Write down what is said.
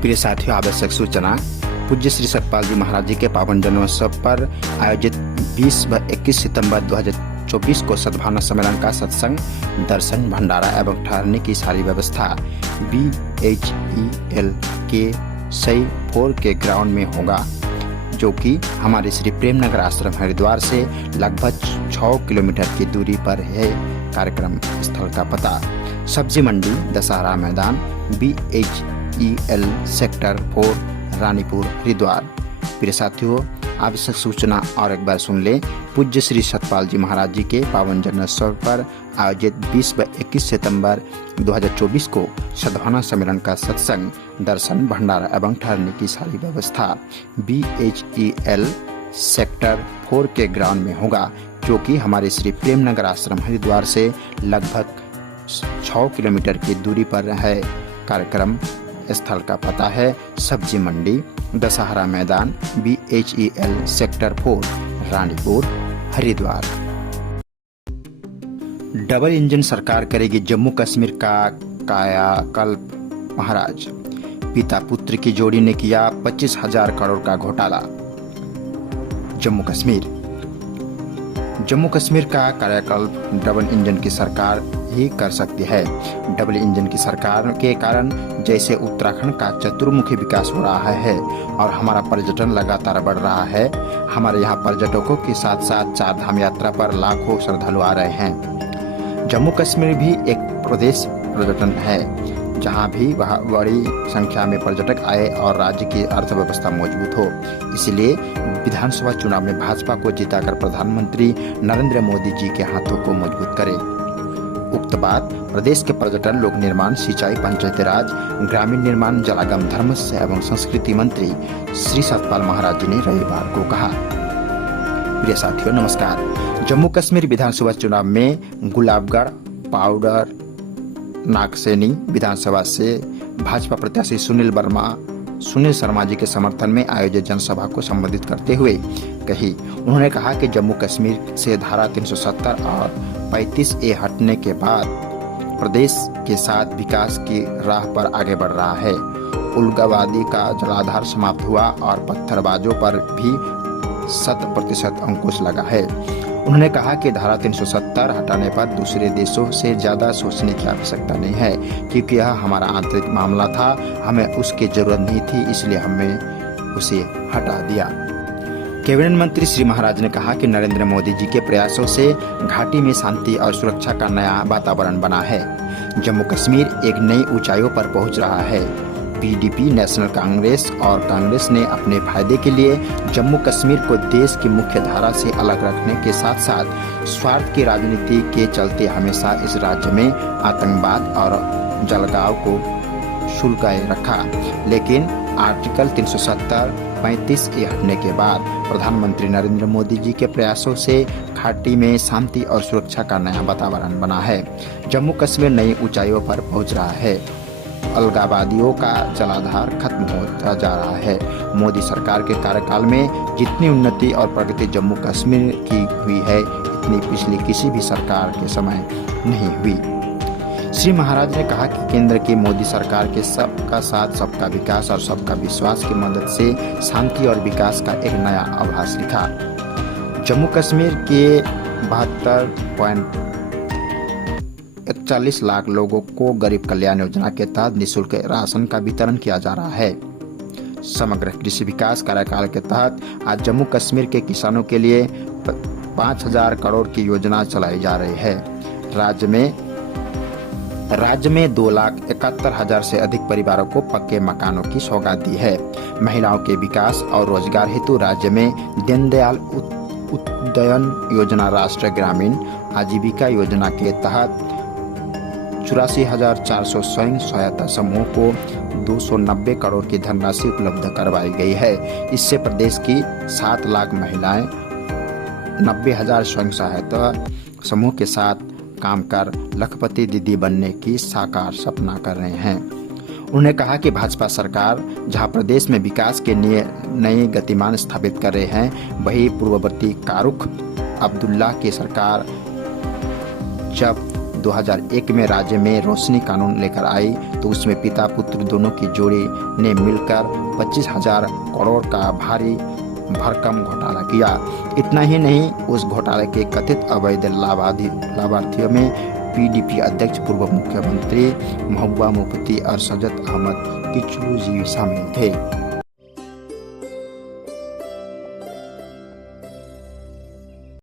प्रिय साथियों, आवश्यक सूचना। पूज्य श्री सतपाल जी महाराज जी के पावन जन्मोत्सव पर आयोजित 20 व 21 सितंबर 2024 को सद्भावना सम्मेलन का सत्संग, दर्शन, भंडारा एवं ठहरने की सारी व्यवस्था BHEL के सही 4 के ग्राउंड में होगा, जो कि हमारे श्री प्रेमनगर आश्रम हरिद्वार से लगभग 6 किलोमीटर की दूरी पर है। कार्यक्रम स्थल का पता: सब्जी मंडी, दशहरा मैदान, BHEL सेक्टर 4, रानीपुर, हरिद्वार। प्रिय साथियों, आवश्यक सूचना और एक बार सुन लें। पूज्य श्री सतपाल जी महाराज जी के पावन जन्मोत्सव पर आयोजित 20 व 21 सितंबर 2024 को सद्भावना सम्मेलन का सत्संग, दर्शन, भंडारा एवं ठहरने की सारी व्यवस्था BHEL सेक्टर 4 के ग्राउंड में होगा, जो कि हमारे श्री प्रेमनगर आश्रम हरिद्वार से लगभग 6 किलोमीटर की दूरी पर है। कार्यक्रम स्थल का पता है: सब्जी मंडी, दशहरा मैदान, BHEL sector 4, Ranipur, Haridwar. Double engine सरकार करेगी जम्मू कश्मीर का कायाकल्प। महाराज, पिता पुत्र की जोड़ी ने किया 25,000 करोड़ का घोटाला। जम्मू कश्मीर का कायाकल्प डबल इंजन की सरकार ही कर सकती है। डबल इंजन की सरकार के कारण जैसे उत्तराखंड का चतुर्मुखी विकास हो रहा है और हमारा पर्यटन लगातार बढ़ रहा है। हमारे यहाँ पर्यटकों के साथ साथ 4 धाम यात्रा पर लाखों श्रद्धालु आ रहे हैं। जम्मू कश्मीर भी एक प्रदेश पर्यटन है, जहाँ भी बड़ी संख्या में पर्यटक आए और राज्य की अर्थव्यवस्था मजबूत हो। इसलिए विधानसभा चुनाव में भाजपा को जिताकर प्रधानमंत्री नरेंद्र मोदी जी के हाथों को मजबूत करें। उक्त बात प्रदेश के पर्यटन, लोक निर्माण, सिंचाई, पंचायती राज, ग्रामीण निर्माण, जलागम, धर्म एवं संस्कृति मंत्री श्री सतपाल महाराज जी ने रविवार को कहा। प्रिय साथियों, नमस्कार। जम्मू कश्मीर विधानसभा चुनाव में गुलाबगढ़, पाउडर, नागसैनी विधानसभा से भाजपा प्रत्याशी सुनील शर्मा जी के समर्थन में आयोजित जनसभा को संबोधित करते हुए उन्होंने कहा कि जम्मू कश्मीर से धारा 370 और 35A हटने के बाद प्रदेश के साथ विकास की राह पर आगे बढ़ रहा है। उग्रवादी का जलाधार समाप्त हुआ और पत्थरबाजों पर भी 100% अंकुश लगा है। उन्होंने कहा कि धारा 370 हटाने पर दूसरे देशों से ज्यादा सोचने की आवश्यकता नहीं है, क्योंकि यह हमारा आंतरिक मामला था। हमें उसकी जरूरत नहीं थी, इसलिए हमने उसे हटा दिया। कैबिनेट मंत्री श्री महाराज ने कहा कि नरेंद्र मोदी जी के प्रयासों से घाटी में शांति और सुरक्षा का नया वातावरण बना है। जम्मू कश्मीर एक नई ऊंचाइयों पर पहुंच रहा है। PDP, नेशनल कांग्रेस और कांग्रेस ने अपने फायदे के लिए जम्मू कश्मीर को देश की मुख्य धारा से अलग रखने के साथ साथ स्वार्थ की राजनीति के चलते हमेशा इस राज्य में आतंकवाद और जलगांव को सुलगाए रखा। लेकिन आर्टिकल 370, 35A हटने के बाद प्रधानमंत्री नरेंद्र मोदी जी के प्रयासों से घाटी में शांति और सुरक्षा का नया वातावरण बना है। जम्मू कश्मीर नई ऊंचाइयों पर पहुंच रहा है। अलगाववादियों का जलाधार खत्म होता जा रहा है। मोदी सरकार के कार्यकाल में जितनी उन्नति और प्रगति जम्मू कश्मीर की हुई है, इतनी पिछली किसी भी सरकार के समय नहीं हुई। श्री महाराज ने कहा कि केंद्र की मोदी सरकार के सबका साथ, सबका विकास और सबका विश्वास की मदद से शांति और विकास का एक नया आभास दिखा। जम्मू कश्मीर के 72.41 लाख लोगों को गरीब कल्याण योजना के तहत निःशुल्क राशन का वितरण किया जा रहा है। समग्र कृषि विकास कार्यकाल के तहत आज जम्मू कश्मीर के किसानों के लिए 5,000 करोड़ की योजना चलाई जा रही है। राज्य में 2,71,000 से अधिक परिवारों को पक्के मकानों की सौगात दी है। महिलाओं के विकास और रोजगार हेतु राज्य में दीनदयाल उपाध्याय योजना, राष्ट्रीय ग्रामीण आजीविका योजना के तहत 84,400 स्वयं सहायता समूह को 290 करोड़ की धनराशि उपलब्ध करवाई गई है। इससे प्रदेश की 7 लाख महिलाएं 90,000 स्वयं सहायता समूह के साथ काम कर लखपति दीदी बनने की साकार सपना कर रहे हैं। उन्होंने कहा कि भाजपा सरकार जहां प्रदेश में विकास के नए गतिमान स्थापित कर रहे हैं, वहीं पूर्ववर्ती फारूक अब्दुल्ला की सरकार जब 2001 में राज्य में रोशनी कानून लेकर आई तो उसमें पिता पुत्र दोनों की जोड़ी ने मिलकर 25,000 करोड़ का भारी भरकम घोटाला किया। इतना ही नहीं, उस घोटाले के कथित अवैध लाभार्थियों में पीडीपी अध्यक्ष पूर्व मुख्यमंत्री महबूबा मुफ्ती और सजत अहमद किचलू जी शामिल थे।